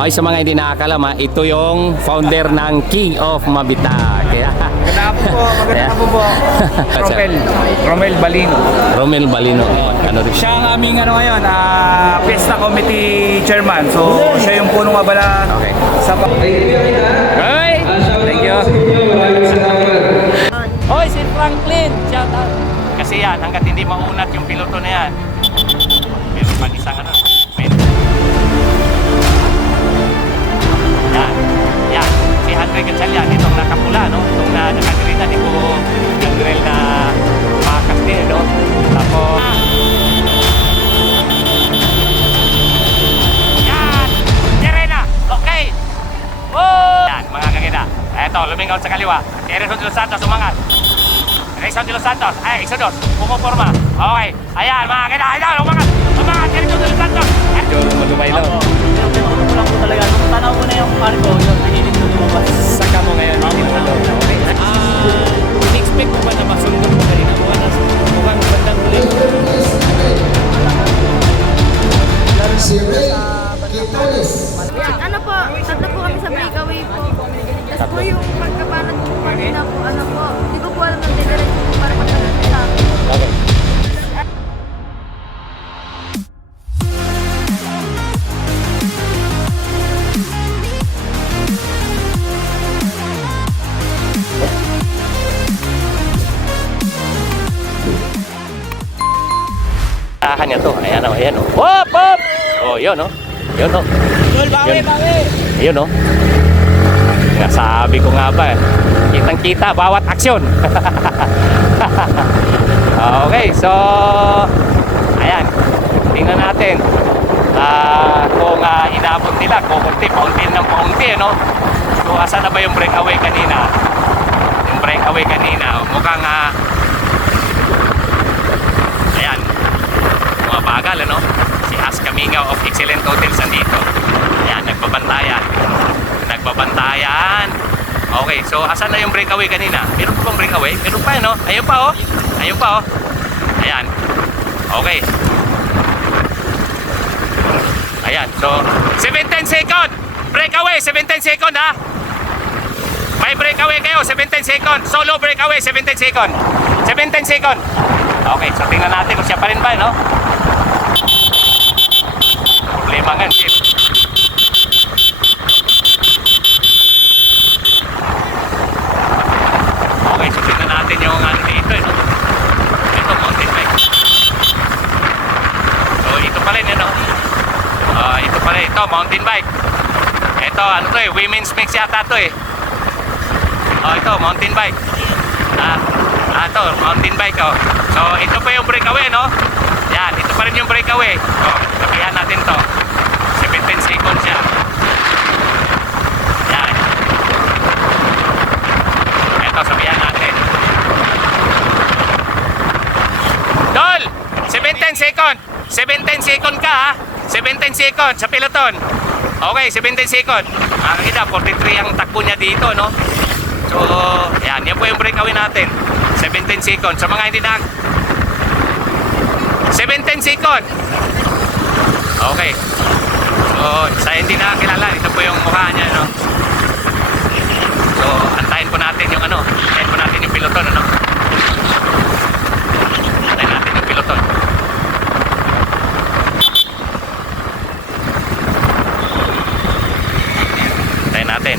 Okay, sa mga hindi nakakalama, ito yung founder ng King of Mabita. Kaya, Magandang po po. Romel Balino. Romel Balino. Ano rin? Siya ang aming ngayon, Fiesta Committee Chairman. So, siya yung punong abala Okay. sa... Hey! Thank you. Hoy, si Franklin! Shout out! Kasi yan, hanggat hindi maunat yung piloto na yan. Meron pang isang ano. Yan. Yan. Si Andre Gatchalian, itong nakapula, no? Itong nakagrita, di ko yung grill na makas din, no? Tapos... Yan! Serena! Okay! Oh! Yan, mga kagina. Eto, lumingaw sa kaliwa. Erison de los Santos, umangat. Erison de los Santos. Ay, Exodus. Pumuporma. Okay. Ayan, mga kagina. Ayan, umangat. Umangat. Erison de los Santos. Medyo lumay lang. Ko lang po talaga. Nung tanaw ko na yung cargo, yung nahilig ko lumabas. Saka mo ngayon. Okay. In-expect mo ba na masundot mo kanina? Mukhang bandang tuloy. Ano po, tatlo po kami sa breakaway po. Tapos po yung pagkapanat po kanina po, ano po, hindi ko po alam ng didiretso po para magkalat sa akin. Okay. Kanya to. Ayan o, ayan o. Hop, hop! Oh, yun o. Yun o. Yun. Yun o. Sabi ko nga ba eh. Kitang-kita, bawat aksyon. Okay, so ayan. Tingnan natin kung inabot nila. Kukunti, paunti ng paunti, no? So, asan na ba yung breakaway kanina? Yung breakaway kanina, mukhang ayan. Bagal, ano? Si As Kamingaw of Excellent Hotels andito. Ayan, nagbabantayan. Nagbabantayan. Okay, so asan na yung breakaway kanina? Meron pa bang breakaway? Meron pa, no? Ayun pa, oh. Ayun pa, oh. Ayan. Okay. Ayan, so 17 second. Breakaway, 17 second, ha? May breakaway kayo, 17 second. Solo breakaway, 17 second. 17 second. Okay, so tingnan natin kung siya pa rin ba, no? Problema nga, Chip. Okay, so tingnan natin yung ano dito, no? Ito, mountain bike. So, ito pala yun, no? Ito pala, ito, mountain bike. Ito, ano to eh, women's mix yata to eh. Ito, mountain bike. Ito, mountain bike, oh. So, ito pa yung breakaway, no? Yan, ito pa rin yung breakaway. So, sabihan natin to. 17 seconds siya. Yan. Ito, sabihan natin. Dol! 17 second! 17 second ka, ha? 17 second sa peloton. Okay, 17 second. Makakita, 43 ang takbo niya dito, no? So, yan po yung breakaway natin. 17 second. Sa mga hindi na 17 second. Okay. So, sa hindi nakakilala, ito po yung mukha niya, no? So, antayin po natin yung ano. Antayin po natin yung piloton, ano? Antayin natin yung piloton. Antayin natin.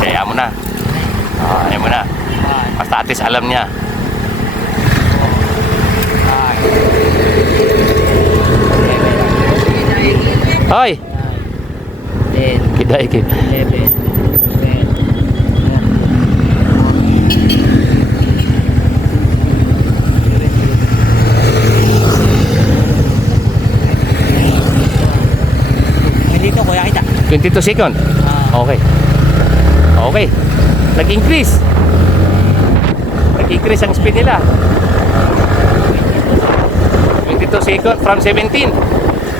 Kaya mo na. Ayaw mo na. Basta atis alam niya. Hoy! 10, Kiday, kiday. 11, 12. Dito, kuya kita. 22 second. Okay. Okay. Nag-increase. Nag-increase ang speed nila. 22 second from 17.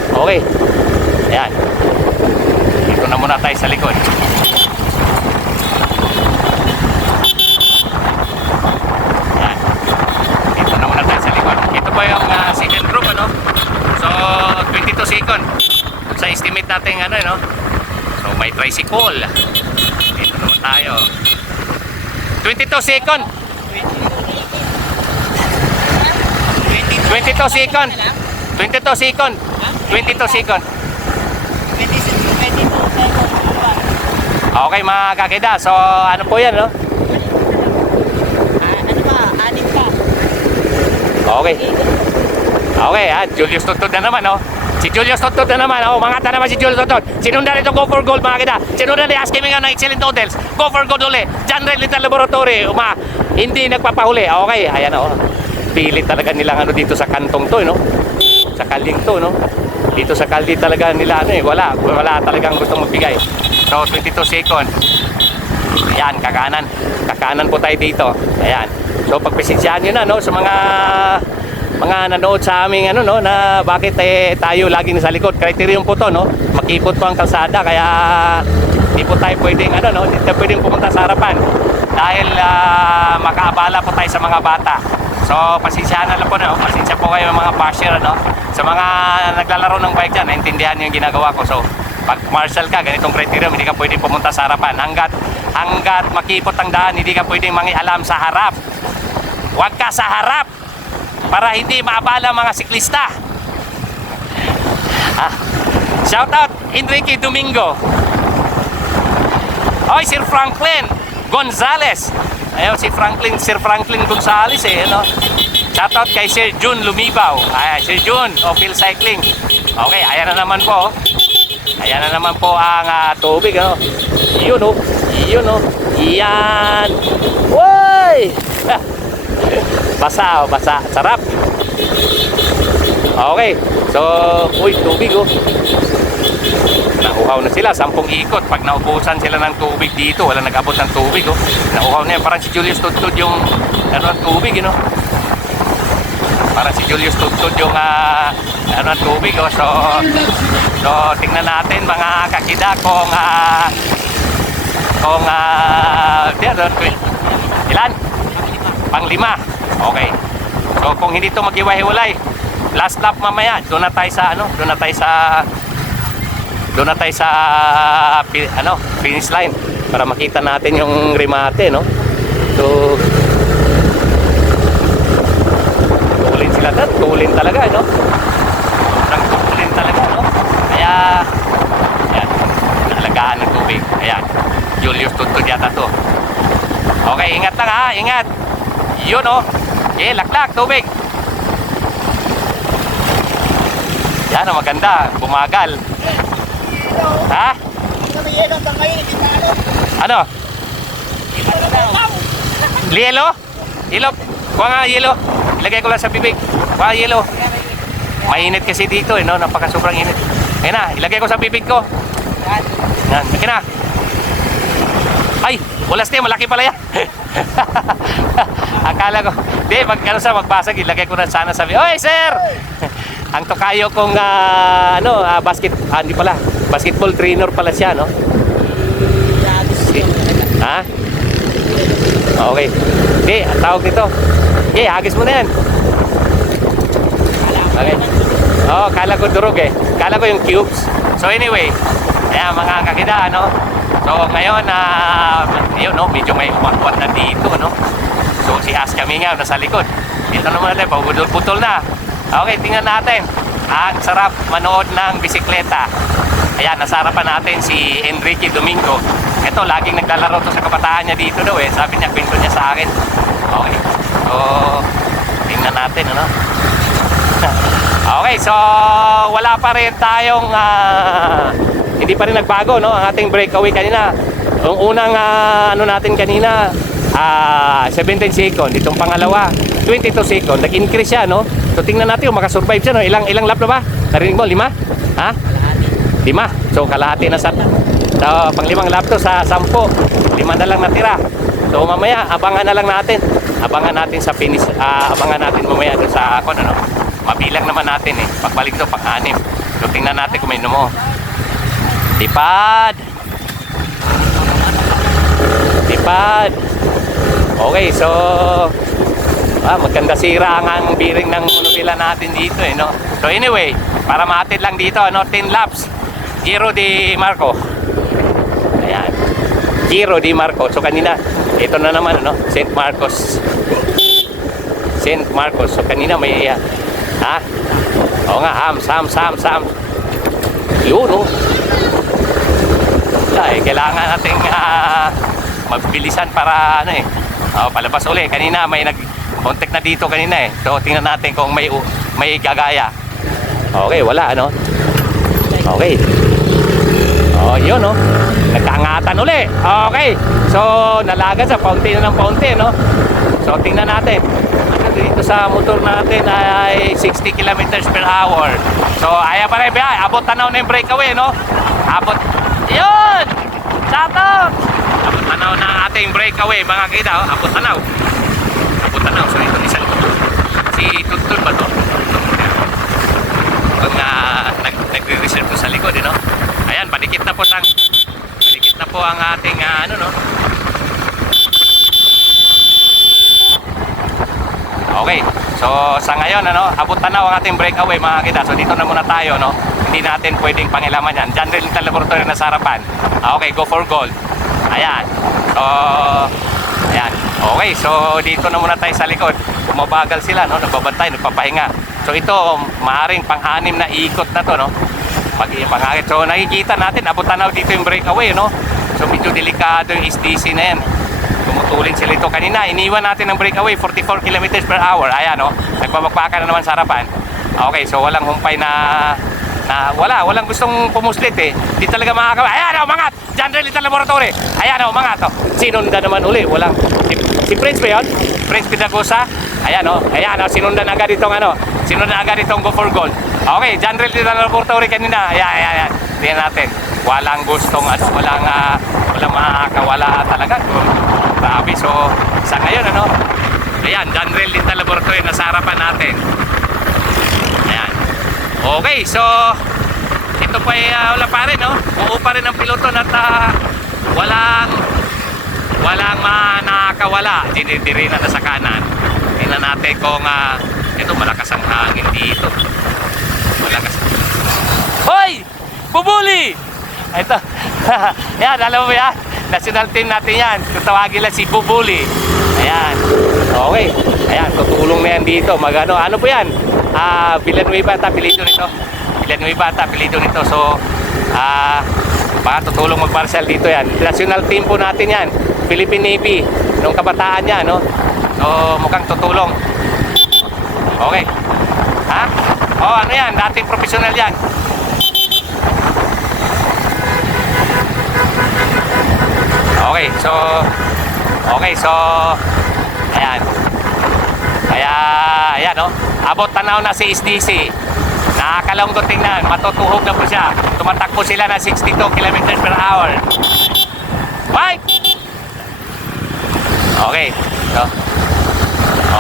Okay. Ayan. Dito na muna tayo sa likod. Ayan. Dito na muna tayo sa likod. Ito pa yung second group, ano? So, 22 seconds. ano, no? So, may tricycle. Dito naman tayo. 22 second. 22 second. 22 second. 22 second. 22 seconds. Okay mga kakida. So ano po yan, no? Ano pa? 6 pa. Okay. Okay ha. Julius Tutod na naman, no? Si Julius Tutod na naman. Oh, mga naman si Julius Tutod. Sinundan ito, go for gold mga kakida. Sinundan ni Asking ng excellent hotels. Go for gold uli. John Ray Little Laboratory. Hindi nagpapahuli. Okay. Ayan, oh. Pilit talaga nilang ano dito sa kantong to, no? Sa kaling to, no? Dito sa kaldi talaga nila ano eh, wala talagang gustong magbigay. So 22 second. Ayan, kakanan po tayo dito. Ayan. So pagpasensyahan niyo na, no, sa mga nanood sa aming ano, no, na bakit tayo laging nasa likod. Criterion po to, no. Makipot po ang kalsada kaya hindi po tayo pwedeng ano, no, hindi tayo pwedeng pumunta sa harapan dahil makaabala po tayo sa mga bata. So, pasensyahan na lang po, no? Pasensya po kayo mga basher, no? Sa mga naglalaro ng bike dyan, naintindihan nyo yung ginagawa ko. So, pag marshal ka, ganitong criteria, hindi ka pwedeng pumunta sa harapan. Hanggat makipot ang daan, hindi ka pwedeng mangialam sa harap. Huwag ka sa harap para hindi maabala mga siklista. Shout out, Enrique Domingo. Oy, Sir Franklin Gonzales. Ayaw si Sir Franklin Gonzales ano. Shoutout kay Sir Jun Lumibaw. Ayan, Sir Jun, Phil Cycling. Okay, ayan na naman po. Ayan na naman po ang tubig, ano. Yun, oh. Yun, oh. Iyan. Woy! Basa, basa. Sarap. Okay. So, uy, tubig, oh. Nauhaw na sila, 10 ikot. Pag naubusan sila ng tubig dito, wala nag-abot ng tubig, oh. Nauhaw na yan. Parang si Julius Tutod yung ano ng tubig, you know? Parang si Julius Tutod yung ano ng tubig, oh. So tingnan natin mga kakida kung ilan? Pang-5. Okay. So kung hindi to maghiwa-hiwalay, last lap mamaya, doon na tayo sa finish line para makita natin yung remate, no? So tulin talaga, no? Sobrang tulin talaga, no? Kaya ayan, naalagaan ng tubig. Ayan, Julius Tutod yata to. Okay, ingat lang ha, ingat. Yun, oh. Okay, laklak, tubig. Yan, oh, maganda, bumagal. Ha? Ano? Yelo? Yelo? Kuha nga yelo. Ilagay ko lang sa bibig. Kuha yelo. Mainit kasi dito, no? Napaka sobrang init. Ayun na, ilagay ko sa bibig ko. Yan, laki na. Ay, ulas niya, malaki pala yan. Akala ko, di, magbasag, ilagay ko na sana sa bibig. Oy, sir! Ang tokayo kong basketball trainer pala siya, no? Ha? Okay. Di, ang tawag nito. Okay, hagis mo na yan. Okay. Oh, kala ko durog eh. Kala ko yung cubes. So anyway, ayan mga kakida, no? So ngayon, yun, no? Medyo may umakwat na dito, no? So si As kami nga, nasa likod. Dito naman natin, pagputol na. Okay, tingnan natin. Ang sarap manood ng bisikleta. Ayan, nasa harapan natin si Enrique Domingo. Ito, laging naglalaro to sa kabataan niya dito daw eh. Sabi niya, kwento niya sa akin. Okay. So, tingnan natin, ano? Okay, so wala pa rin tayong hindi pa rin nagbago, no? Ang ating breakaway kanina. Yung unang ano natin kanina, 17 second. Itong pangalawa, 22 second. Nag-increase siya, no? So tingnan natin kung makasurvive siya, no? Ilang lap na ba? Narinig mo, 5? Ha? 5. So kalahati na sa pang-5 lap to sa 10. 5 na lang natira. So mamaya abangan na lang natin. Abangan natin sa finish. Abangan natin mamaya doon sa ako, ano? Mabilang naman natin eh. Pagbalik to pang-6. So tingnan natin kung may mo. Tipad. Tipad. Okay, so maganda sira ang bearing ng monobila natin dito eh, no? So anyway, para maatid lang dito, ano, 10 laps. Giro di Marco. Ayan. Giro di Marco. So kanina, ito na naman, ano, St. Marcos. St. Marcos. So kanina may, ha? Oo nga, Hams. Yun, no? Wala, kailangan nating magbilisan para, ano, palabas uli. Kanina may contact na dito kanina, eh. So tingnan natin kung may gagaya. Okay, wala, ano? Okay. Oh, yun, no? Nagkaangatan uli. Okay. So, nalaga sa paunti na ng paunti, no? So, tingnan natin. Dito sa motor natin ay 60 kilometers per hour. So, ayaw pa rin. Abot tanaw na yung breakaway, no? Abot. Yun! Sakto! Abot tanaw na ating breakaway, mga kita. Oh. Abot tanaw. Abot tanaw. So, ito isa. Si Tuntun ba to? Kung nagre-reserve to sa likod, no? Ayan, padikit na po ang ating ano, no? Okay. So sa ngayon, ano, abot tanaw ang ating breakaway, mga kita. So dito na muna tayo, no? Hindi natin pwedeng pangilaman yan. John Ray Lethal Laboratory na sa harapan. Okay, go for gold. Ayan. So ayan. Okay, so dito na muna tayo sa likod. Bumabagal sila, no? Nagbabantay, nagpapahinga. So ito, maaaring pang-anim na ikot na to, no? Pag-iipangakit. So nakikita natin, abot tanaw dito yung breakaway, no? So medyo delikado yung SDC na yan. Tumutulin sila ito. Kanina, iniwan natin ang breakaway, 44 kilometers per hour. Ayan, no? Nagbabakbakan na naman sa harapan. Okay, so walang humpay na walang gustong pumuslit, eh. Di talaga makakawa. Ayan, umangat! John Ray Lethal Laboratory. Ayan, umangat, oh. Sinunda naman uli. Walang, si Prince ba yun? Prince Pinagosa. Ayan, oh. Ayan, oh. Sinundan agad itong, sinundan agad itong go for gold. Okay, John Ray Lethal Laboratory kanina. Ayan. Tingnan natin. Walang gustong, walang makakawala talaga. Grabe. So, sa ngayon, ayan, John Ray Lethal Laboratory na sa harapan natin. Ayan. Okay, so ito pa wala pa rin, no? Buo pa rin ang piloto at walang nakakawala. Diri na sa kanan. Tingnan natin kung ito, malakas ang hangin dito. Malakas. Hoy! Bubuli! Ito. Yan, alam mo yan? National team natin yan. Tutawagin lang si Bubuli. Ayan. Okay. Ayan, tutulong na yan dito. Ano po yan? Villanueva ata apelido nito. Villanueva ata apelido nito. So, baka tutulong mag-marshal dito yan. National team po natin yan. Philippine Navy. Nung kabataan niya, no? So, mukhang tutulong. Okay. Ha? Oh, ano yan? Dating professional yan. Okay, so ayan. Ayan, no? Abot tanaw na si SDC. Nakakalungkot tingnan. Matutuhog na po siya. Tumatakbo sila na 62 kilometers per hour. Right?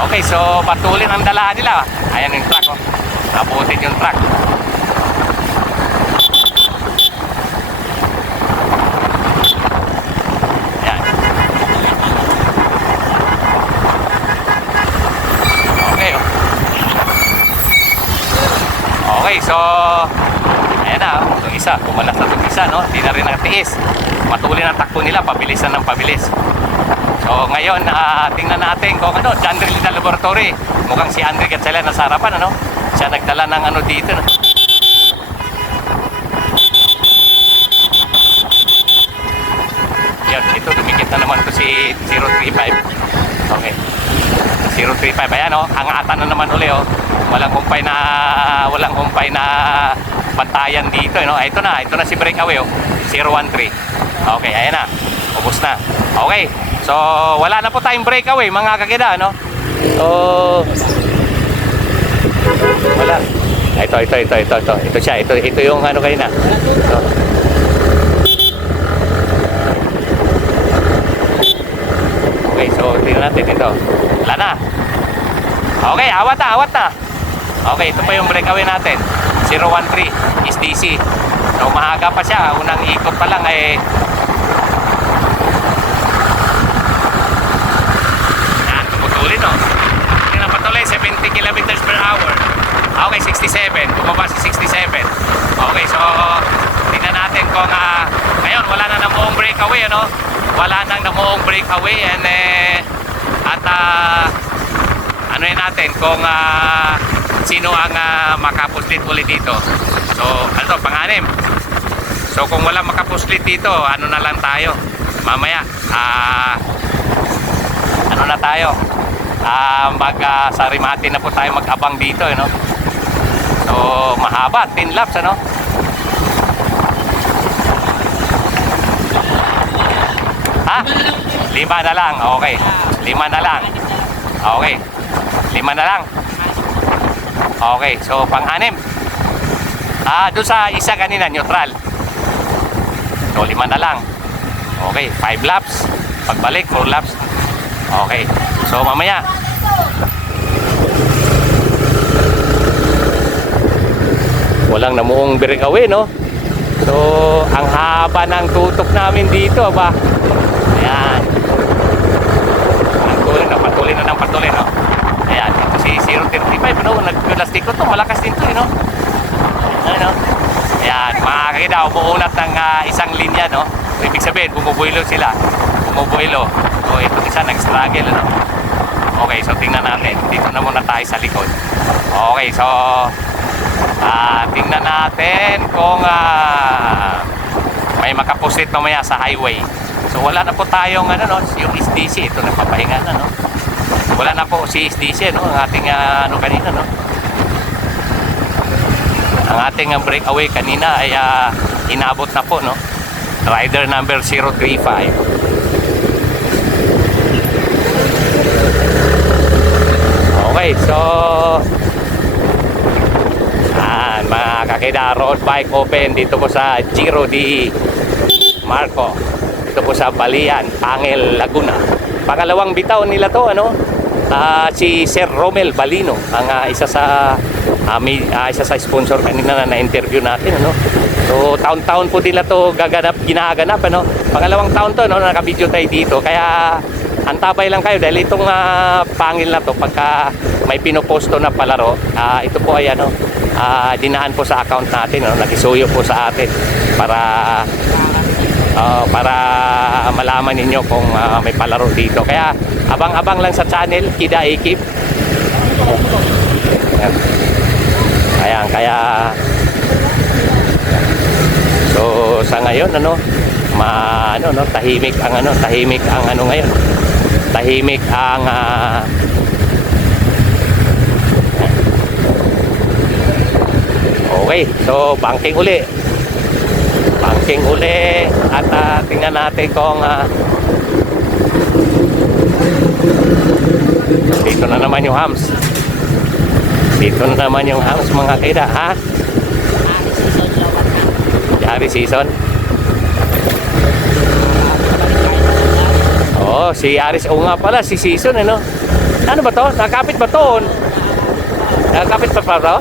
Okay, so patulin ang dala nila. Ayan yung truck, oh. Nabutin yung truck. Ayan. Okay, oh. Okay, so ayan na, itong isa. Kumalas na itong isa, no? Hindi na rin natiis. Matulin ang takbo nila, pabilisan ng pabilis. So ngayon, tingnan natin kung John Ray Lethal Laboratory. Mukhang si Andre Gatchalian nasa harapan, siya nagdala ng dito, no? Yan, ito dumikit na naman to si 035. Okay. 035, ayan, angatan na naman uli, Walang humpay na bantayan dito, Ito na si breakaway, 013. Okay, ayan na. Ubos na. Okay. So, wala na po tayong breakaway, mga kakida, So, wala. Ito siya. Ito yung kanina. Okay, so tingnan natin ito. Wala na. Okay, awat na. Okay, ito pa yung breakaway natin. 013 SDC. So, maaga pa siya. Unang ikot pa lang patuloy 70 kilometers per hour. Okay, 67. Bumaba sa 67. Okay, so tingnan natin kung ngayon wala na namuong breakaway, ano? Wala nang namuong breakaway and at ano yun natin kung sino ang makapuslit ulit dito. So, ano to, pang-anim. So, kung wala makapuslit dito, ano na lang tayo? Mamaya, ano na tayo? Sarimati na po tayo mag-abang dito, you know? So, mahaba, 10 laps, ano? Ha? 5 na lang, okay. 5 na lang. Okay. 5 na lang. Okay, so pang-anim. Doon sa isa kanina, neutral. So 5 na lang. Okay, 5 laps. Pagbalik, 4 laps. Okay, so mamaya. Walang namuong breakaway, no? So, ang haba ng tutok namin dito, ba? Ayan. Patuloy na ng patuloy, no? Ayan, ito si 035, no? Nag-plastic ko to, malakas din to, no? Ano? Ayan, mga kakida, umuunat ng isang linya, no? So, ibig sabihin, bumubuilo sila. Bumubuilo. So, ito isa nag-struggle, no? Okay, so tingnan natin. Dito na muna tayo sa likod. Okay, so tingnan natin kung may makapusit mamaya sa highway. So wala na po tayong ano, no, yung SDC, ito nagpapahinga na, no. Wala na po si SDC, no, ang ating ano kanina, no. Ang ating breakaway kanina ay inabot na po, no. Rider number 035. Okay, so mga kakida, road bike open dito po sa Giro di Marco, dito po sa Balian, Pangil, Laguna. Pangalawang bitaw nila to, ano, si Sir Romel Balino, ang isa sa sponsor kanina na na-interview natin, ano. So taon-taon po nila to ginaganap, ano. Pangalawang taon to, no, naka-video tayo dito, kaya antabay lang kayo dahil itong Pangil na to, pagka may pinoposto na palaro, ito po ay ano, dinaan po sa account natin, no? Nakisuyo po sa atin para malaman ninyo kung may palaro dito. Kaya abang-abang lang sa channel Kida Ekip. Ayan, kaya so sa ngayon, ano, tahimik ang ano ngayon. Tahimik ang okay, so banking uli at tingnan natin kung dito na naman yung hams mga kaida, ha? Yari season. Oh, si Aris, o nga pala, si season, ano? Ano ba to? Nakakapit ba to? Nakakapit pa to?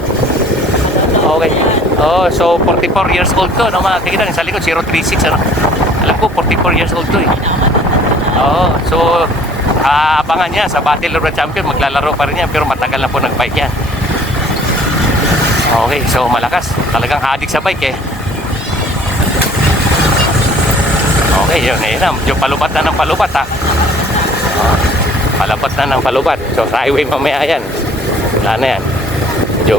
Okay. Oh, so 44 years old to, no, mga kakita, sa likod 036, ano. Alam ko 44 years old to, eh. Oh, so abangan niya sa Battle of the Champion, maglalaro pa rin yan, pero matagal na po nag-bike yan. Okay, so malakas. Talagang addict sa bike, eh. Okay, yun, medyo palubat na ng palubat, ha. Palabat na ng palubat. So sa highway mamaya yan. Wala na yan. Medyo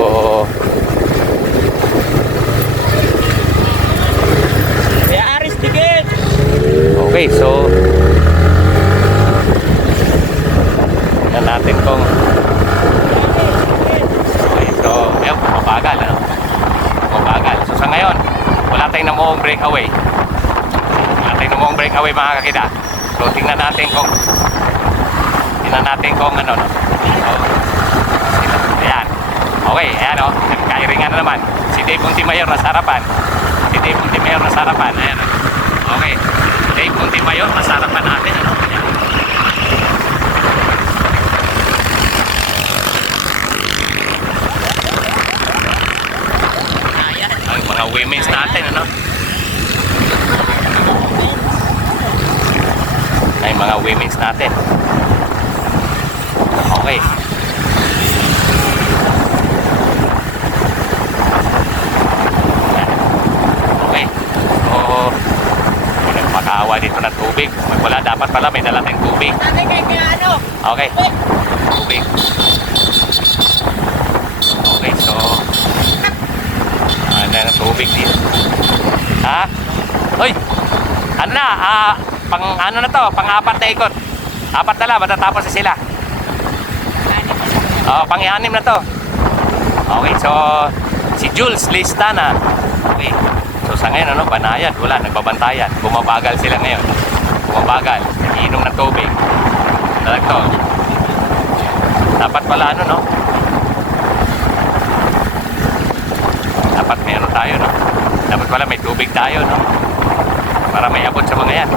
okay, so tingnan natin kung okay, so ayun, mabagal, ano? Mabagal. So sa ngayon, wala tayong namuong breakaway. Mga kakida. So tingnan natin kung ano, no? So, ayan. Okay, ayan, o. Nagkairingan na naman. Si Dave Montimayor nasa harapan. Ayan. Okay. Dave Montimayor nasa harapan natin, ano? Ayan. Ang mga women's natin, ano? Ay, mga women's natin. Okay. Okay. magsawa dito ng tubig. Wala, dapat pala may dala tayong tubig. Okay. Tubig. Okay, so ano na tubig dito. Ha? Hoy! Ano na? Pang ano na to? Pang-apat na ikot. Apat na lang, matatapos na sila. Pang-anim na to. Okay, so si Jules lista na. Okay. So sa ngayon, ano, banayad, wala, nagbabantayan. Bumabagal sila ngayon. Bumabagal. Nagiinom ng tubig. Talag to. Dapat pala, ano, no? Dapat may ano tayo, no? Dapat pala may tubig tayo, no? Para may abot sa mga yan.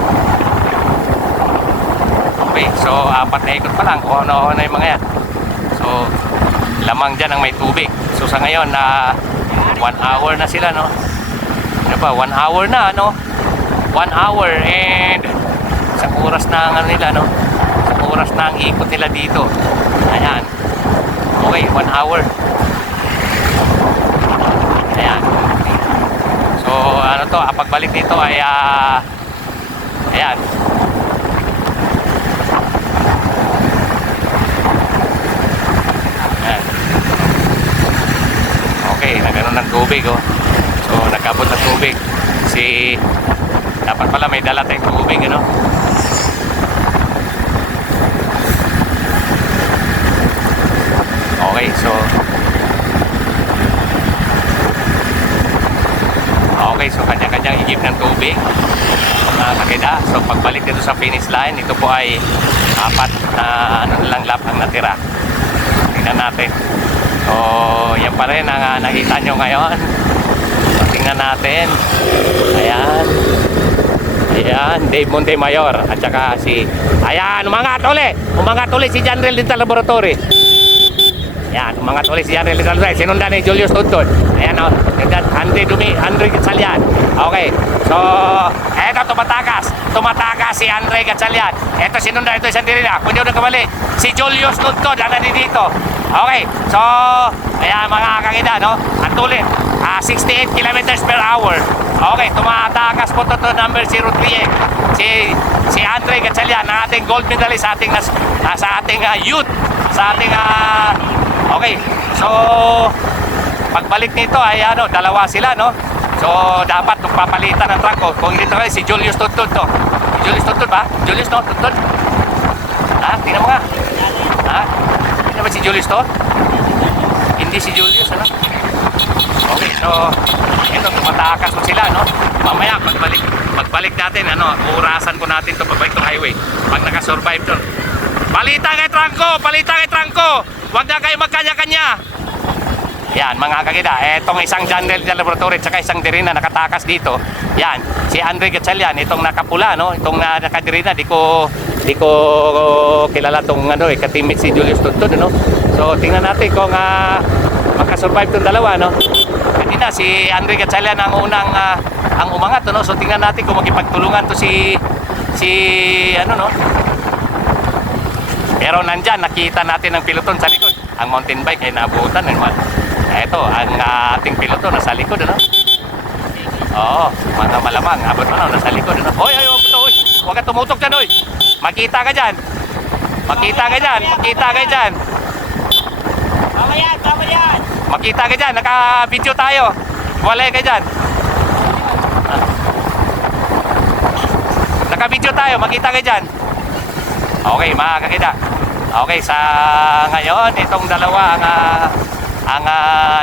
Okay, so apat na ikot pa lang. O ano na yung mga yan. So, lamang dyan ang may tubig. So sa ngayon, 1 hour na sila, no? Ano ba? 1 hour na, no? 1 hour and isang oras na ang ano nila, no? Isang oras na ang ikot nila dito. Ayan. Okay, 1 hour. Ayan. So, ano to? Pagbalik nito ay, ayan. Ayan. Okay, nagano ng tubig, oh. So, nagkabot ng tubig. Dapat pala may dala tayong tubig, ano? Okay, so kanya-kanyang igib ng tubig, mga kakida. So, pagbalik dito sa finish line, ito po ay apat na ano lang lap ang natira. Tingnan natin. So, yan pa rin ang nakita nyo ngayon. So, tingnan natin. Ayan. Ayan, Dave Montemayor. At saka ayan, umangat uli si Janrel Dental Laboratory. Ayan, umangat uli si Janrel Dental Laboratory. Sinundan ni Julius Tuntun. Ayan, o. Andre Gatchalian. Okay. So, eto, tumatakas si Andre Gatchalian. Eto, sinundan ito isang dirina. Kung yun nagkamali, si Julius Tuntun ang dito. Okay. So, ayan, mga kakida, no? Ang tulit. 68 kilometers per hour. Okay, tumatakas po to number 038. Si Andre Gatchalian, ang ating gold medalist sa ating youth, sa ating okay. So, pagbalik nito ay ano, dalawa sila, no? So, dapat papalitan ng truck. Kung dito kayo, si Julius Tuntun to. Julius Tuntun ba? Julius, no? Tuntun? Tingnan mo nga. Hindi ba si Julius to? Hindi si Julius, ano? Okay, so ito, tumatakas mo sila, no? Mamaya, pagbalik natin, ano, uurasan ko natin to pagbalik ng highway. Pag nakasurvive to. Palitan kay Trangko! Huwag na kayo magkanya-kanya! Yan, mga kakida, etong isang Janrel Dental Laboratory at saka isang dirina nakatakas dito. Yan, si Andre Gatchalian, itong nakapula, no? Itong nakadirina, di ko kilala tong ano, katimit si Julius Tuntun, no? So, tingnan natin kung makasurvive tong dalawa, no? Kanina si Andre Gatchalian ang unang ang umangat, no? So, tingnan natin kung magipagtulungan to si ano, no? Pero nandyan, nakita natin ang piloton sa likod. Ang mountain bike ay naabutan, naman. Ito, ang ating piloto nasa likod, ano? Oo, mga malamang, abot mo na, nasa likod, ano? Hoy, huwag ka tumutok dyan, hoy! Makita ka dyan! Makita ka dyan! Makita ka dyan, naka-video tayo! Walay ka dyan! Naka-video tayo, makita ka dyan! Okay, mga kakita. Okay, sa ngayon, itong dalawa ang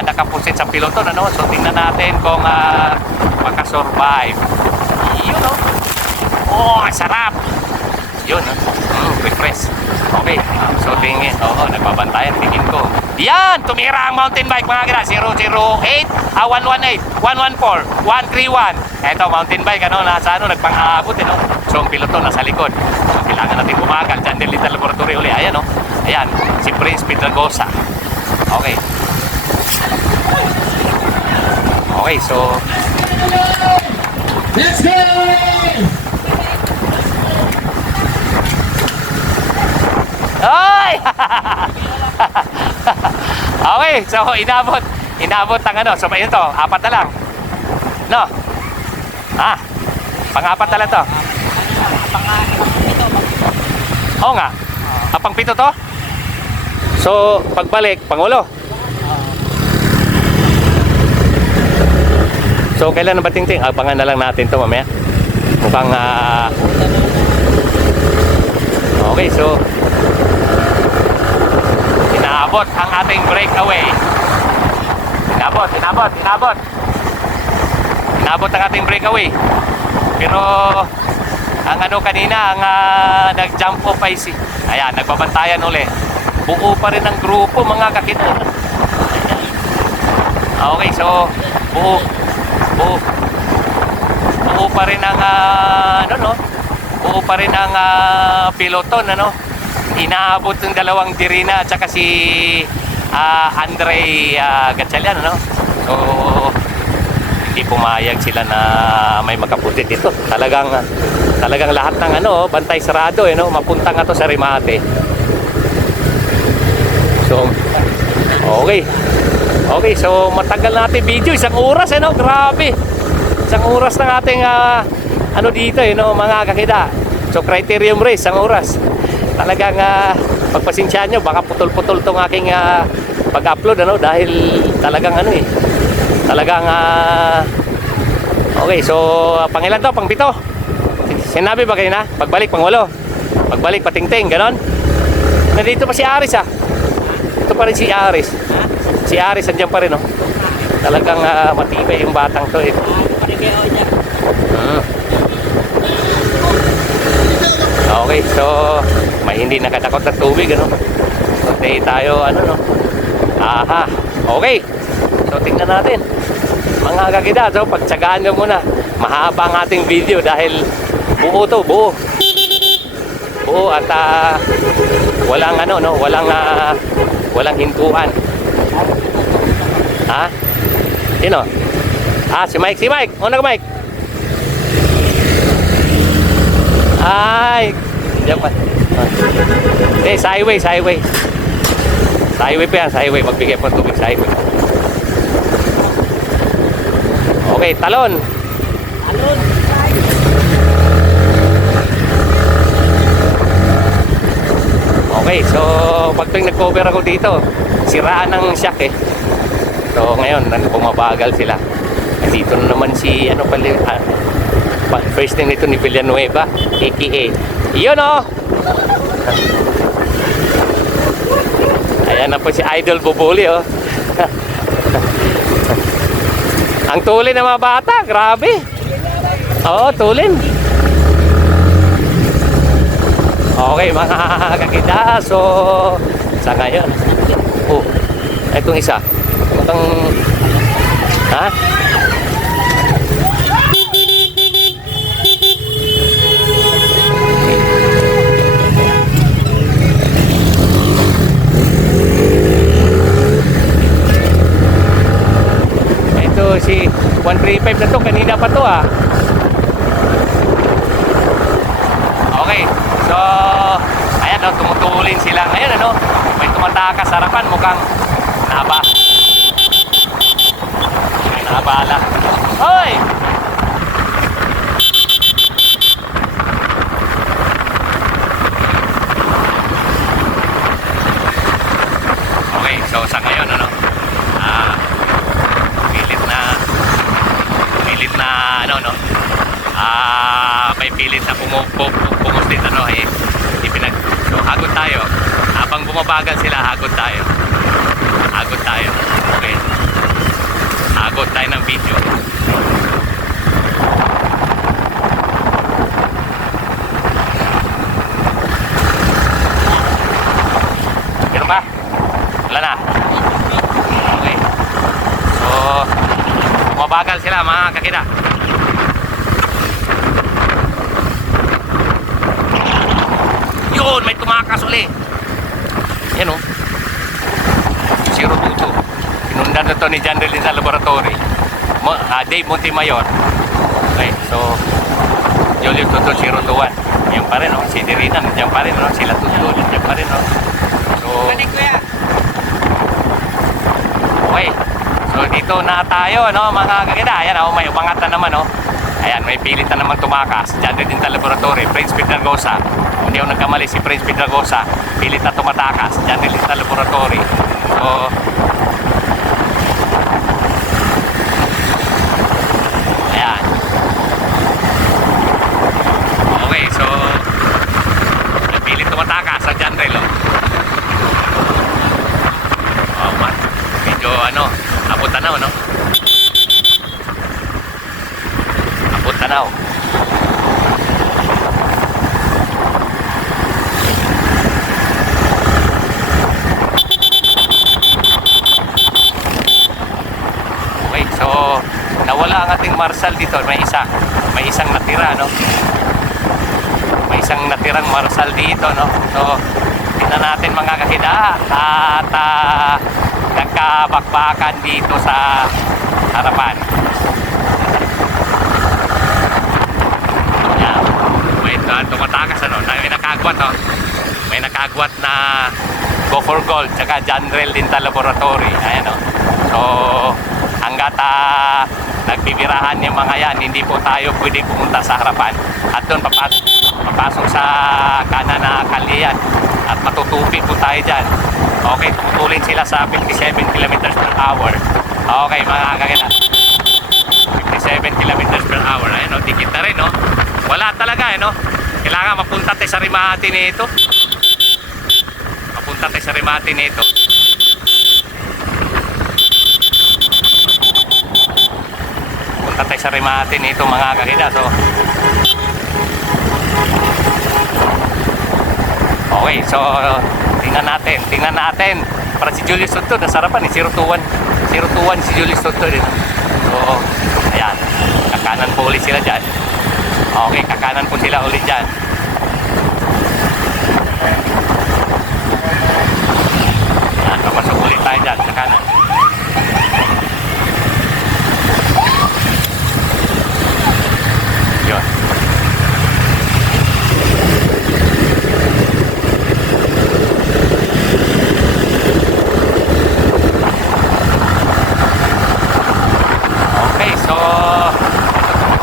nakapusit sa piloto, ano? So tingnan natin kung makasurvive. Yun, no? Oh, sarap! Yun, no? Refresh. Okay, so tingin, nagbabantayan, tingin ko. Yan! Tumira ang mountain bike, mga kira. 008, 118, 114, 131. Ito, mountain bike, ano, nasa ano, nagpang-aabot, no? So, ang piloto nasa likod. So, kailangan natin bumagal. Janrel Dental Laboratory uli. Ayan, no? Ayan, si Prince Pedragosa. Okay. Okay, so... Let's go! Ay! Okay, so inabot ang ano. So, ito, apat na lang. No? Pang-apat na lang to. Oo nga. Pang-pito to? So, pagbalik, Pangulo. So, kailan na ba tingting? Abangan na lang natin to mamaya. Mukhang, okay, so, inaabot ang ating breakaway. Inabot ang ating breakaway. Pero ang ano kanina, ang nag-jump off ay si, ayan, nagbabantayan uli. Buo pa rin ang grupo mga kakito. Okay, so buo pa rin ang buo pa rin ang piloton, ano. Inaabot ng dalawang Dirina at saka si Andre Gatchalian, ano. So hindi pumayag sila na may makaputi dito. Talagang lahat ng bantay sarado, no, mapunta nga to sa remate. So okay, so matagal natin video, 1 oras, no, grabe. 1 oras ng ating dito, no, mga kakida. So criterium race, 1 oras. Talagang pagpasensyaan nyo, baka putol-putol tong aking pag-upload, ano, dahil talagang talagang okay, so pangilan to, pang-pito. Sinabi ba kayo na? Pagbalik, pang-8. Pagbalik, patingting, ganon. Nandito pa si Aris, Ito pa rin si Aris. Si Aris, andyan pa rin, no? Talagang matibay yung batang to, eh. Okay, so may hindi nakatakot na tubig, ano? So tayo, no? Aha, okay. So tingnan natin, mga kakida. So pagtsagaan nyo muna. Mahaba ang ating video dahil buo to, buo at walang walang hintuan. Sino? Si Mike. Una ka, Mike. Ay, diyan pa. Sa highway. Sa highway pa yan, sa highway. Magbigay pa tubig sa highway. Okay, talon. Okay, so pag tuwing nag-cover ako dito, siraan ng shock, eh. So ngayon, bumabagal sila. Dito na naman si first name nito ni Villanueva, aka yun, ayan na po si Idol Bubuli, ang tulin ng mga bata, grabe. Oo, tulin. Okay, mga kakita. So sa ngayon, itong isa, itong si 135 na to, kanina pa to, Okay, so ayan, tumutulin sila ngayon, ano, may tumatakas sa harapan, mukhang nabala. Hoy! Okay, so sa ngayon, may pilit na pumuslit, so hagod tayo habang bumabagal sila. Hagod tayo, okay, hagod tayo ng video. Meron ba? Wala na. Okay, so bumabagal sila, mga kakida. Yun, may tumakas uli. Yan, 022. Sinundan na to ni John Relin sa laboratory. Dave Montemayor. Okay, so Julio Tuto 021. Yan pa rin, si Dirina nandiyan pa rin, sila Tuto nandiyan pa rin, So okay, so dito na tayo, mga kakita. Ayan, may umangat na naman, Ayan, may pilit na naman tumakas. John Relin sa laboratory, Prince Peter Gosa. hindi ako nagkamali, si Prince Pedragosa, pilit na tumatakas, John Ray Dental Laboratory. So, ayan. Okay, so, pilit tumatakas sa John Ray, oh, man. Medyo, abot tanaw, no? Abot tanaw. Okay, so nawala ang ating marshal dito. May isang natira, no? May isang natirang marshal dito, no? So, tingnan natin mga kakida at nagkabakbakan dito sa harapan. Yan. Wait, tumatakas, may nakagwat, no? May nakagwat na Go for Gold tsaka John Ray Dental Laboratory. Ayan, no? So, hanggat nagbibirahan yung mga yan, hindi po tayo pwede pumunta sa harapan. At doon papasok sa kanan na kalye yan. At matutupi po tayo dyan. Okay, tutulin sila sa 57 kilometers per hour. Okay, mga kakita. 57 kilometers per hour. Ayun, no? Dikit na rin, no? Wala talaga, no? Kailangan mapunta tayo sa Rimati nito. Mapunta tayo sa Rimati nito. Punta tayo sa Rimati nito, mga kakita. So, okay, so tingnan natin para si Julius Soto nasa harapan, 021 si Julius Soto din. So ayan, kakanan po ulit sila dyan. Okay, kakanan po sila ulit dyan. Ayan, papasok ulit tayo dyan sa kanan. Yun. Okay, so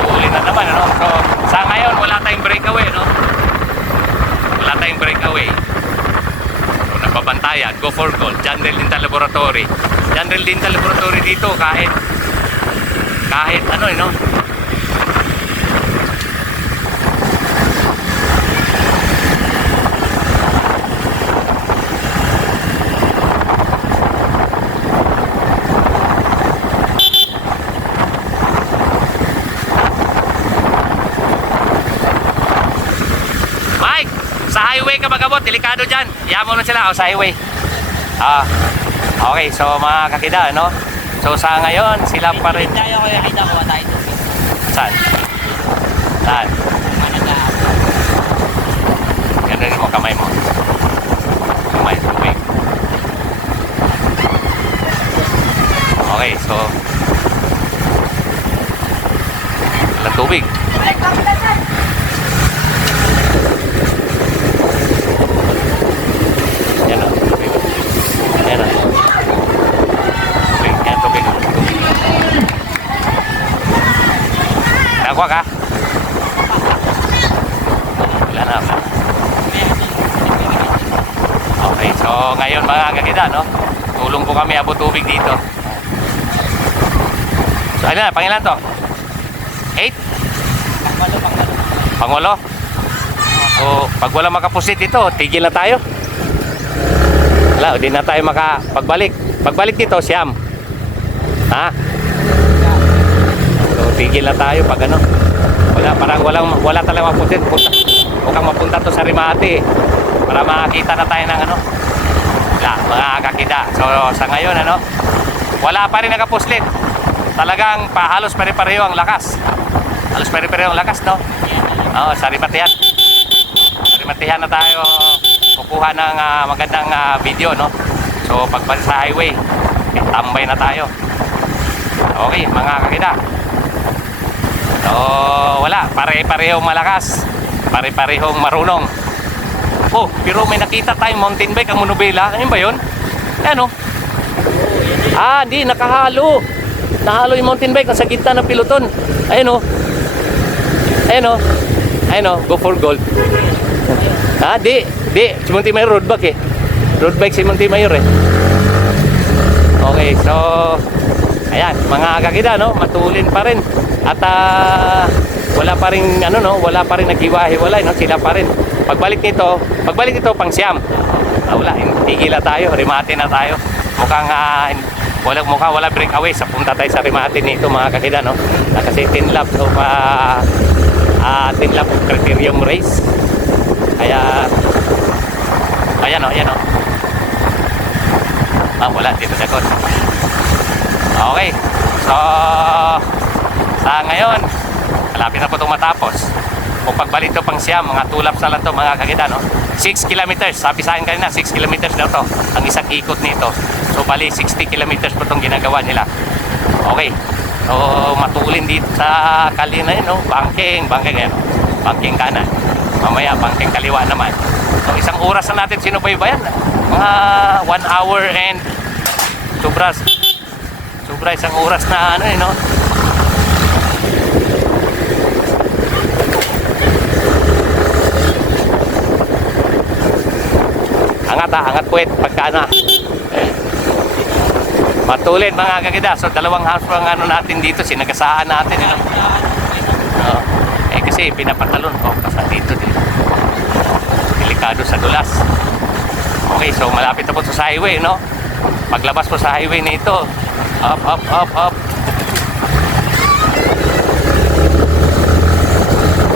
uli na naman, no? So sa ngayon wala tayong breakaway, no? Wala tayong breakaway. So nababantayan, Go for Gold, John Ray Dental Laboratory. John Ray Dental Laboratory dito kahit no? Mike, sa highway ka magabot, delikado dyan. Iyan mo na sila, sa highway. Okay, so mga kakida, no? So sa ngayon, sila pa rin. Tayo ko nakita ko tayo ito. Saan? Saan? Ganda rin mo kamay mo. Kamay, tubig. Okay, so wala tubig. Yan o, tubig. Yan o. Tubig, yan tubig. Nagwa ka? Wala na. Okay, so ngayon mga kakita, no? Tulong po kami abot tubig dito. So ano na, pangilan to? 8? Pangulo? So pag wala makapusit dito, tigil na tayo. Wala, hindi na tayo makapagbalik. Pagbalik dito, siyam. Ha? So tigil na tayo pag ano. Wala talaga mapusit. Huwag kang mapunta to sa Rimati para makakita na tayo ng ano. Wala, mga kakida. So sa ngayon, ano, wala pa rin nakapuslit. Talagang halos pare-pareho ang lakas. Halos pare-pareho ang lakas, no? Sa Rimatihan. Sa Rimatihan na tayo kukuha ng magandang video, no? So pagbalik sa highway, tambay na tayo. Okay, mga kakida. So wala, pare-parehong malakas, pare-parehong marunong. Oh, pero may nakita tayong mountain bike ang monobela. Ano ba yun? Ano? Hindi, nakahalo. Nahalo yung mountain bike nasa gitna ng piloton. Ayun o. Ayun o. Ayun o, Go for Gold. Di. Si Montemayor road bike eh. Road bike si Montemayor eh. Okay, so ayan, mga kakida, no, matulin pa rin. At wala pa rin wala pa rin naghiwa-hiwalay, no, sila pa rin. Pagbalik nito pang Siam. Wala, tigil na tayo, Rimate na tayo. Mukhang wala breakaway sa punta tayo sa Rimate nito, mga kakida, no. Kasi 10 laps of 10 lap of criterium race. Kaya ayan o. Wala dito sa kon. Okay. So sa ngayon, malapit na po itong matapos. Kung pagbalik ito pang Siam, mga 2 laps na lang ito, mga kakita, no? 6 kilometers. Sabi sa akin kanina, 6 kilometers daw ito. Ang isang ikot nito. So bali, 60 kilometers po itong ginagawa nila. Okay. So matulin dito sa kalina yun, no? Banking yan. Banking kanan. Mamaya, banking kaliwa naman. So isang oras na natin sinubaybayan. Mga 1 hour and sobra isang oras na no? Angat puwet pagka matulin, mga kakida. So 2 hours ang natin dito, sinagasaan natin, kasi pinapatalon ko kasi dito delikado sa dulas. Okay, so malapit na po sa highway, no? Paglabas po sa highway nito, up.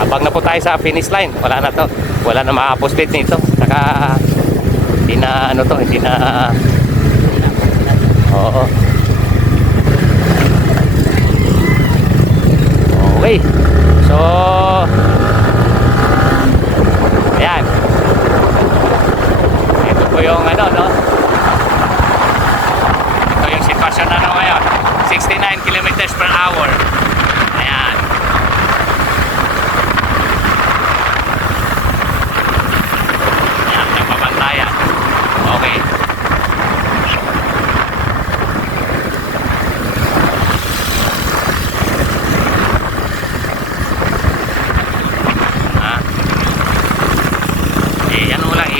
Abang na po tayo sa finish line. Wala na makapost-it nito. Saka hindi na oo. Okay, so ayan, ito po yung no, ito yung sitwasyon na ngayon. 69 kilometers per hour. Ayan. Ayan, nagpapantayan. Okay.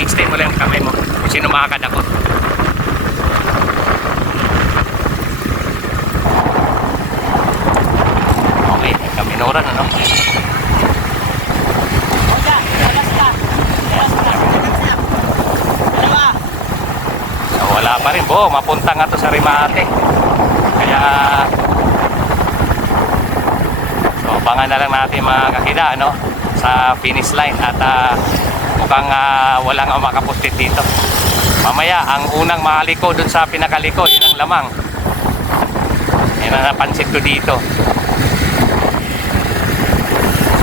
I-extend mo lang yung kamay mo kung sino makakadakot. Okay, kaminoran so wala pa rin po, mapunta nga to sa Rimate. Kaya so abangan na lang natin, mga kakida, sa finish line. At mukhang walang makapustit dito. Mamaya, ang unang makaliko dun sa pinakaliko, yun ang lamang. Yan ang napansin ko dito.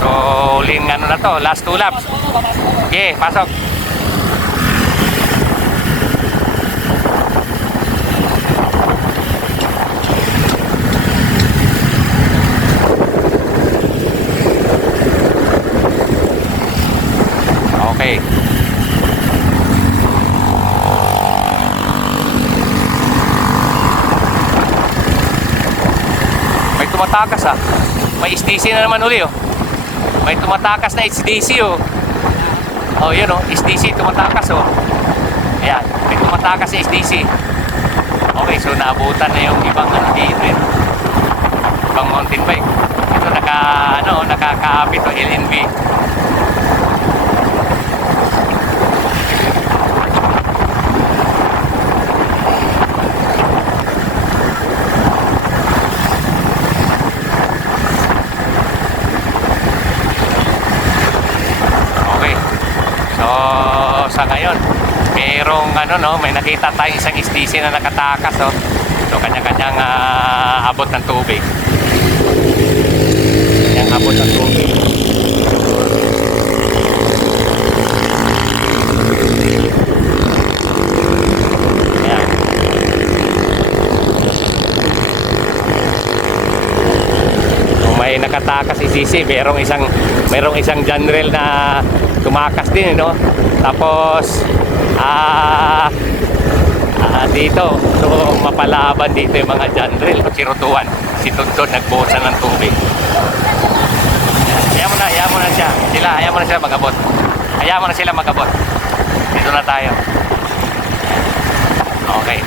So, uling na to, last 2 laps. Okay, pasok. Okay. May tumatakas May SDC na naman uli May tumatakas na SDC Oh, yun SDC tumatakas Ayan, may tumatakas sa SDC. Okay, so naabutan na yung ibang dito ibang mountain bike. Ito nakakaapit to LNV. Sa ngayon, merong may nakita tayong isang SDC na nakatakas so kanya-kanyang abot ng tubig. Kanyang abot ng tubig. Ayan. So may nakatakas SDC, merong isang general na tumakas din, tapos dito, so mapalaban dito yung mga janril. Sirutuan, si Tuntun nagbuhusan ng tubig. Ayaw mo na siya, ayaw mo na siya mag-abot. Hayaan mo na sila mag-abot. Dito na tayo. Okay.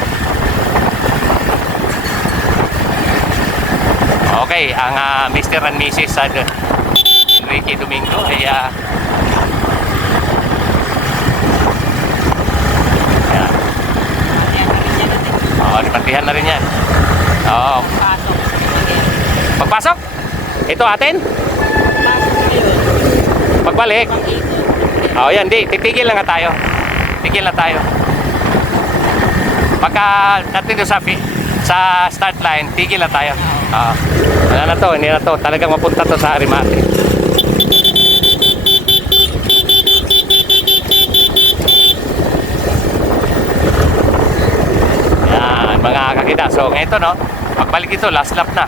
Okay, ang Mr. and Mrs. Enrique Domingo ay ayan. Lipantihan na rin yan. Oo. Pagpasok? Ito atin? Pagbalik? Oo, yan, di. Titigil lang nga tayo. Tigil na tayo. Pagka natin doon sa start line, tigil na tayo. Oo. Wala na to, hindi na to. Talagang mapunta to sa Arimate. Yan, mga kakita. So, ito no, pagbalik ito, last lap na.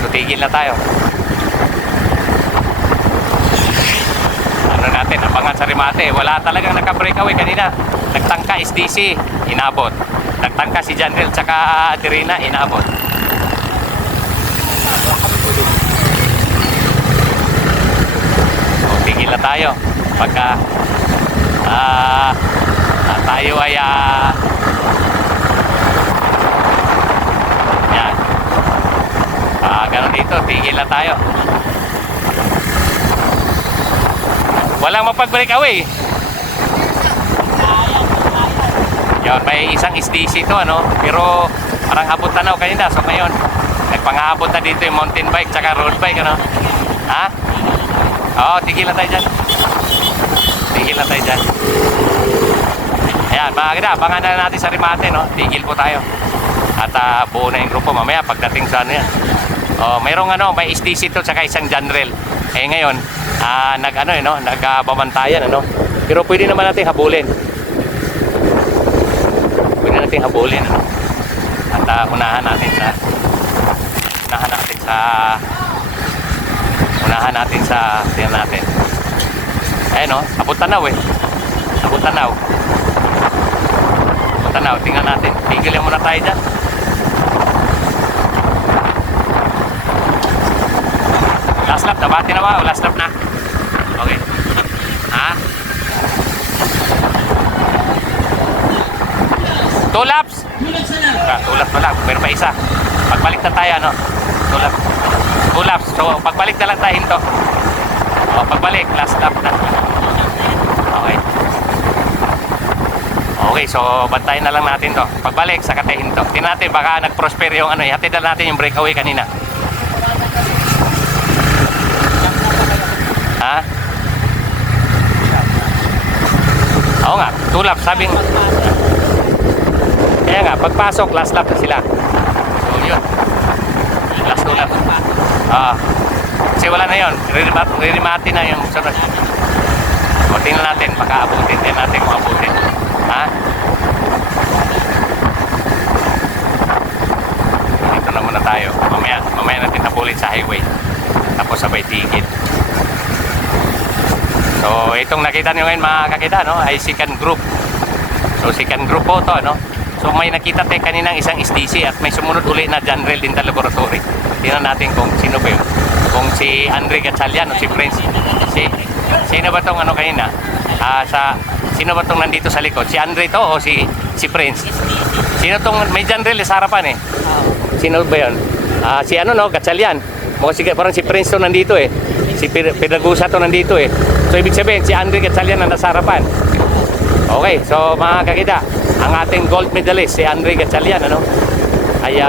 So, tigil na tayo. Ano natin, abangan sa Arimate. Wala talagang naka-breakaway kanina. Nagtangka SDC, inabot. Nagtangka si Janril tsaka Dirina, inabot. So, tigil na tayo. Pagka tayo ay yan. Ganun dito, tigil na tayo. Walang mapag-breakaway. Yan, may isang SDC to ano, pero parang abot tanaw kanina. So ngayon, nagpang-aabot na dito yung mountain bike tsaka road bike ano. Ha? Oo, tigil na tayo dyan. Tigil na tayo dyan. Ayan, mga kita, abangan na natin sa Arimate, no? Tigil po tayo. At buo na yung grupo mamaya pagdating sa ano yan. Mayroong ano, may SDC to tsaka isang Janril. Eh ngayon, nagbabantayan ano. Pero pwede naman natin habulin. Pwede natin habulin ano. At unahan natin tingnan natin. Ayan no, abot tanaw eh. Abot tanaw, tingnan natin. Tigilin muna tayo dyan. Last lap, nabati na ba? O last lap na? Okay. Ha? 2 laps? 2 laps pa lang. Meron pa isa. Pagbalik na tayo, ano? 2 laps. 2 laps. So, pagbalik na lang tayo hinto. O, pagbalik. Last lap na. Okay. Okay, so bantayan na lang natin to. Pagbalik, saka tayo hinto. Tingnan natin, baka nag-prosper yung ano. Hatid na natin yung breakaway kanina. Ha? Oo nga, 2 laps, sabing. Kaya nga, pagpasok, last lap na sila. So yun, last 2 laps. Kasi wala na yun, ririmati na yung sunod. O tingnan natin, baka abutin. Tingnan natin kung abutin. Ha? Dito na muna tayo. Mamaya natin habulin sa highway. Tapos sabay tigit. So, itong nakita nyo ngayon mga kakita, no, ay second group. So, second group po to, no. So, may nakita tayo kaninang isang SDC at may sumunod uli na Janril Dental Laboratory. Tingnan natin kung sino ba yun. Kung si Andre Gatchalian o si Prince. Sino ba tong ano kanina? Sino ba tong nandito sa likod? Si Andre to o si Prince? Sino tong may Janril sa harapan eh? Sino ba yun? Si ano no, Gatchalian. Parang si Prince to nandito eh. Si Piragusa to nandito eh. So ibig sabihin si Andre Gatchalian na nasa harapan. Okay, so mga kakita, ang ating gold medalist si Andre Gatchalian ano, ay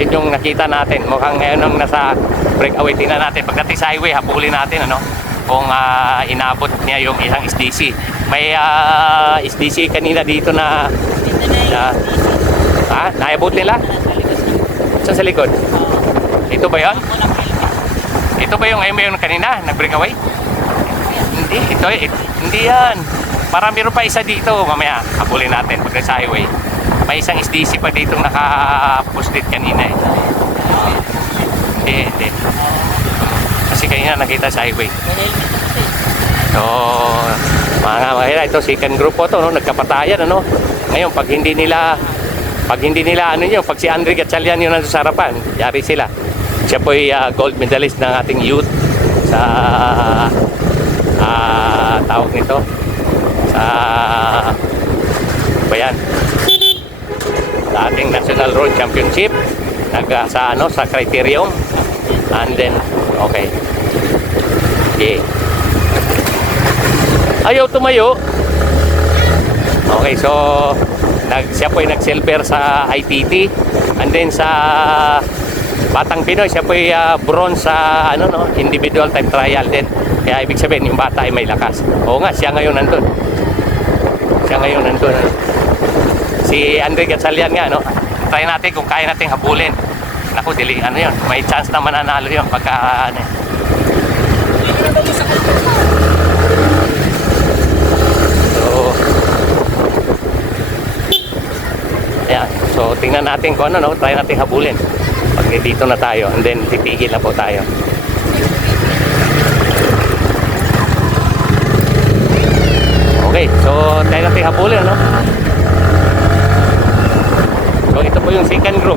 yun yung nakita natin. Mukhang ngayon ang nasa breakaway. Tingnan natin pagdating sa highway, habulin natin ano, kung inabot niya yung isang SDC. May SDC kanina dito na naabot nila. Saan sa likod? Ito ba yun? Ito ba yung ayun kanina? Nag-breakaway? Hindi, hindi yan. Para meron pa isa dito. Mamaya, habulin natin pag sa highway. May isang SDC pa dito naka-posted kanina eh. Hindi. Kasi kanina nakita sa highway. So, mga ito, second group po to, no? Nagkapatayan, ano? Ngayon, pag hindi nila, pag si Andre Gatchalian yun nandun sa harapan, yari sila. Siya po ay gold medalist ng ating youth sa tawag nito sa bayan sa ating National Road Championship sa Criterium, and then okay, ayaw tumayo. Okay, so siya po ay nag-silver sa ITT, and then sa Batang Pinoy siya po ay bronze sa individual time trial din. Kaya ibig sabihin yung bata ay may lakas. Oo nga, siya ngayon nandun. Si Andre Gatchalian nga, try natin kung kaya natin habulin. Naku, yun, may chance na mananalo yun pagka ayan. So tingnan natin kung try natin habulin pag dito na tayo, and then titigil na po tayo. Okay, so try natin habulin, so ito po yung second group.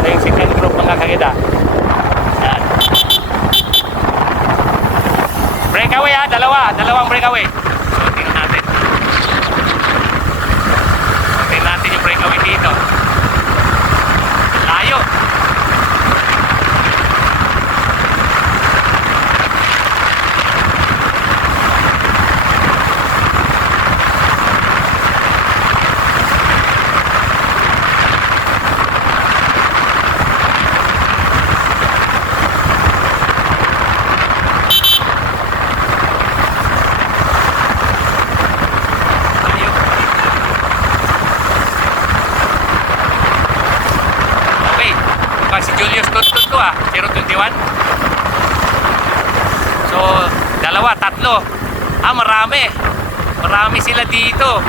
Ito yung second group, mga kagida. Ayan. Breakaway dalawang breakaway. So tingnan natin. Tingnan natin yung breakaway dito. Layo. Si Julius tuntun to 021. So, dalawa, tatlo. Marami sila dito.